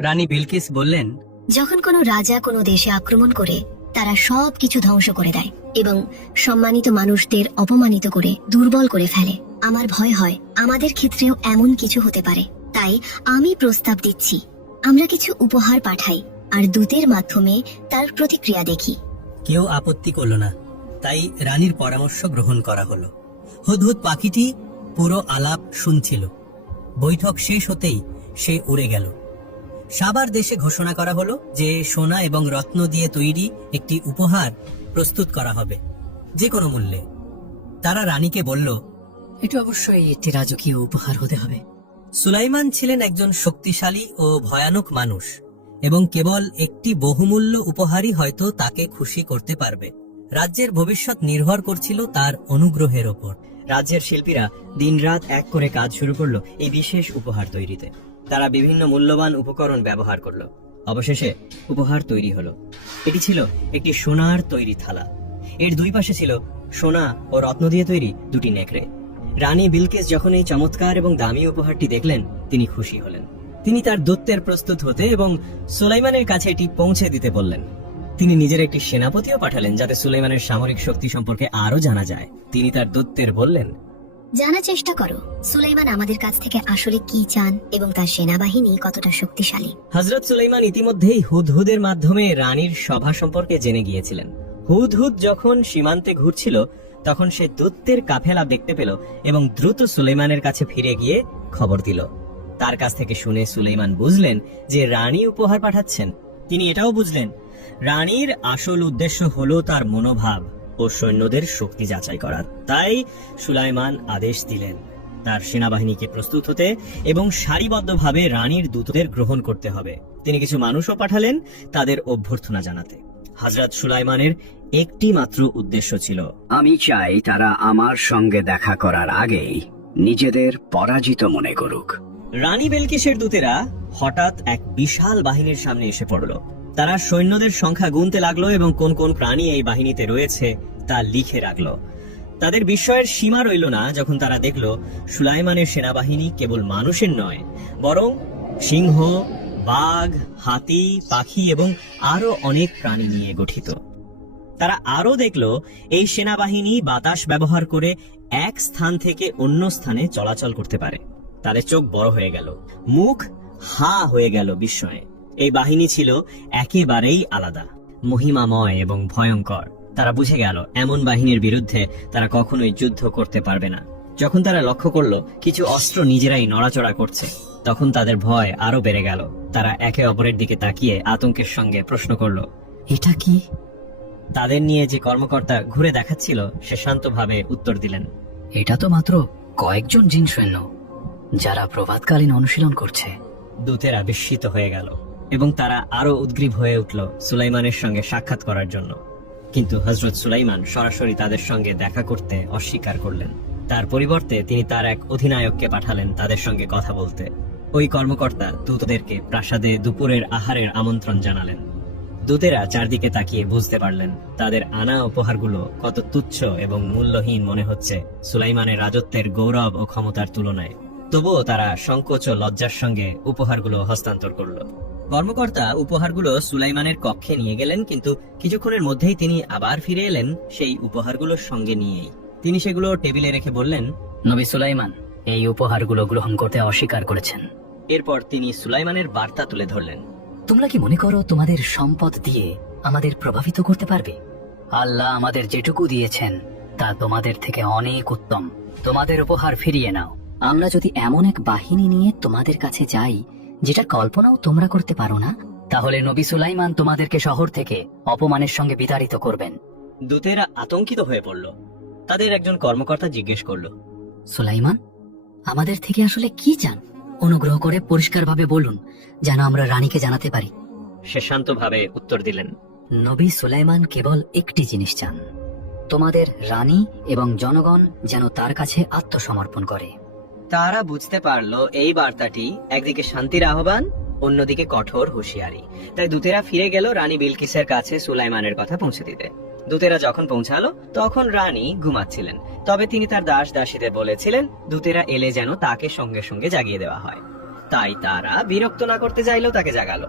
রানী বিলকিস বললেন যখন কোনো রাজা কোনো দেশে আক্রমণ করে তারা সব কিছু ধ্বংস করে দেয় এবং সম্মানিত মানুষদের অপমানিত করে দুর্বল করে ফেলে। আমার ভয় হয় আমাদের ক্ষেত্রেও এমন কিছু হতে পারে। তাই আমি প্রস্তাব দিচ্ছি আমরা কিছু উপহার পাঠাই আর দূতের মাধ্যমে তার প্রতিক্রিয়া দেখি। কেউ আপত্তি করল না। তাই রানীর পরামর্শ গ্রহণ করা হলো। হুদহুদ পাখিটি পুরো আলাপ শুনছিল। বৈঠক শেষ হতেই সে উড়ে গেল। সাবার দেশে ঘোষণা করা হলো যে সোনা এবং রত্ন দিয়ে তৈরি একটি উপহার প্রস্তুত করা হবে যে কোনো মূল্যে। তারা রানীকে বলল এটা অবশ্যই একটি রাজকীয় উপহার হতে হবে। সুলাইমান ছিলেন একজন শক্তিশালী ও ভয়ানক মানুষ এবং কেবল একটি বহুমূল্য উপহারই হয়তো তাকে খুশি করতে পারবে। রাজ্যের ভবিষ্যৎ নির্ভর করছিল তার অনুগ্রহের ওপর। রাজ্যের শিল্পীরা দিনরাত এক করে কাজ শুরু করল এই বিশেষ উপহার তৈরিতে। তারা বিভিন্ন মূল্যবান উপকরণ ব্যবহার করল। অবশেষে উপহার তৈরি হলো। এটি ছিল একটি সোনার তৈরি থালা। এর দুই পাশে ছিল সোনা ও রত্ন দিয়ে তৈরি দুটি নেকড়ে। রানী বিলকেস যখন এই চমৎকার এবং দামি উপহারটি দেখলেন, তিনি খুশি হলেন। তিনি তার দূতের প্রস্তুত হতে এবং সোলাইমানের কাছে এটি পৌঁছে দিতে বললেন। তিনি নিজের একটি সেনাপতিও পাঠালেন যাতে সুলাইমানের সামরিক শক্তি সম্পর্কে আরও জানা যায়। তিনি তার দূতের বললেন জানার চেষ্টা করো সুলাইমান আমাদের কাছ থেকে আসলে কি চান এবং তার সেনাবাহিনী কতটা শক্তিশালী। হজরত সুলাইমান ইতিমধ্যেই হুদহুদের মাধ্যমে রানীর সভা সম্পর্কে জেনে গিয়েছিলেন। হুদহুদ যখন সীমান্তে ঘুরছিল তখন সে দূতের কাফেলা দেখতে পেল এবং দ্রুত সুলেমানের কাছে ফিরে গিয়ে খবর দিল। তার কাছ থেকে শুনে সুলাইমান বুঝলেন যে রানী উপহার পাঠাচ্ছেন। তিনি এটাও বুঝলেন রানীর আসল উদ্দেশ্য হলো তার মনোভাব ও সৈন্যদের শক্তি যাচাই করার। তাই সুলাইমান আদেশ দিলেন তার সেনাবাহিনীকে প্রস্তুত হতে এবং সারিবদ্ধভাবে রানীর দূতদের গ্রহণ করতে হবে। তিনি কিছু মানুষও পাঠালেন তাদের অভ্যর্থনা জানাতে। হজরত সুলাইমানের একটি মাত্র উদ্দেশ্য ছিল আমি চাই তারা আমার সঙ্গে দেখা করার আগেই নিজেদের পরাজিত মনে করুক। রানী বেলকিসের দূতেরা হঠাৎ এক বিশাল বাহিনীর সামনে এসে পড়ল। তারা সৈন্যদের সংখ্যা গুনতে লাগল এবং কোন কোন প্রাণী এই বাহিনীতে রয়েছে তা লিখে রাখল। তাদের বিস্ময়ের সীমা রইল না যখন তারা দেখল সুলাইমানের সেনাবাহিনী কেবল মানুষের নয়, বরং সিংহ, বাঘ, হাতি, পাখি এবং আরও অনেক প্রাণী নিয়ে গঠিত। তারা আরও দেখল এই সেনাবাহিনী বাতাস ব্যবহার করে এক স্থান থেকে অন্য স্থানে চলাচল করতে পারে। তাদের চোখ বড় হয়ে গেল, মুখ হা হয়ে গেল বিস্ময়ে। এই বাহিনী ছিল একেবারেই আলাদা। মহিমাময় এবং ভয়ঙ্কর। তারা বুঝে গেল, এমন বাহিনীর বিরুদ্ধে তারা কখনোই যুদ্ধ করতে পারবে না। যখন তারা লক্ষ্য করল, কিছু অস্ত্র নিজেরাই নড়াচড়া করছে, তখন তাদের ভয় আরও বেড়ে গেল। তারা একে অপরের দিকে তাকিয়ে আতঙ্কের সঙ্গে প্রশ্ন করল, এটা কি? তাদের নিয়ে যে কর্মকর্তা ঘুরে দেখাচ্ছিল, সে শান্তভাবে উত্তর দিলেন, এটা তো মাত্র কয়েকজন জিন সৈন্য যারা প্রভাতকালীন অনুশীলন করছে। দূতেরা বিস্মিত হয়ে গেল। এবং তারা আরও উদ্গ্রীব হয়ে উঠল সুলাইমানের সঙ্গে সাক্ষাৎ করার জন্য। কিন্তু হজরত সুলাইমান সরাসরি তাদের সঙ্গে দেখা করতে অস্বীকার করলেন। তার পরিবর্তে তিনি তার এক অধিনায়ককে পাঠালেন তাদের সঙ্গে কথা বলতে। ওই কর্মকর্তা দূতদেরকে প্রাসাদে দুপুরের আহারের আমন্ত্রণ জানালেন। দূতেরা চারদিকে তাকিয়ে বুঝতে পারলেন তাদের আনা উপহারগুলো কত তুচ্ছ এবং মূল্যহীন মনে হচ্ছে সুলাইমানের রাজত্বের গৌরব ও ক্ষমতার তুলনায়। তবুও তারা সংকোচ ও লজ্জার সঙ্গে উপহারগুলো হস্তান্তর করল। কর্মকর্তা উপহারগুলো সুলাইমানের কক্ষে নিয়ে গেলেন কিন্তু কিছুক্ষণের মধ্যেই তিনি আবার ফিরে এলেন সেই উপহারগুলোর সঙ্গে নিয়েই। তিনি সেগুলো টেবিলে রেখে বললেন নবী সুলাইমান এই উপহারগুলো গ্রহণ করতে অস্বীকার করেছেন। এরপর তিনি সুলাইমানের বার্তা তুলে ধরলেন। তোমরা কি মনে করো তোমাদের সম্পদ দিয়ে আমাদের প্রভাবিত করতে পারবে? আল্লাহ আমাদের যেটুকু দিয়েছেন তা তোমাদের থেকে অনেক উত্তম। তোমাদের উপহার ফিরিয়ে নাও। আমরা যদি এমন এক বাহিনী নিয়ে তোমাদের কাছে যাই যেটা কল্পনাও তোমরা করতে পারো না তাহলে নবী সুলাইমান তোমাদেরকে শহর থেকে অপমানের সঙ্গে বিতাড়িত করবেন। দূতেরা আতঙ্কিত হয়ে পড়ল। তাদের একজন কর্মকর্তা জিজ্ঞেস করল সুলাইমান আমাদের থেকে আসলে কি চান? অনুগ্রহ করে পরিষ্কারভাবে বলুন যেন আমরা রানীকে জানাতে পারি। সে শান্তভাবে উত্তর দিলেন নবী সুলাইমান কেবল একটি জিনিস চান তোমাদের রানী এবং জনগণ যেন তার কাছে আত্মসমর্পণ করে। তারা বুঝতে পারল এই বার্তাটি একদিকে শান্তির আহ্বান, অন্যদিকে কঠোর হুঁশিয়ারি। তাই দূতেরা ফিরে গেল রানী বিলকিসের কাছে সুলাইমানের কথা পৌঁছে দিতে। দূতেরা যখন পৌঁছালো, তখন রানী ঘুমাচ্ছিলেন। তবে তিনি তার দাস দাসীদের বলেছিলেন, দূতেরা এলে যেন তাকে সঙ্গে সঙ্গে জাগিয়ে দেওয়া হয়। তাই তারা বিরক্ত না করতে চাইলেও তাকে জাগালো।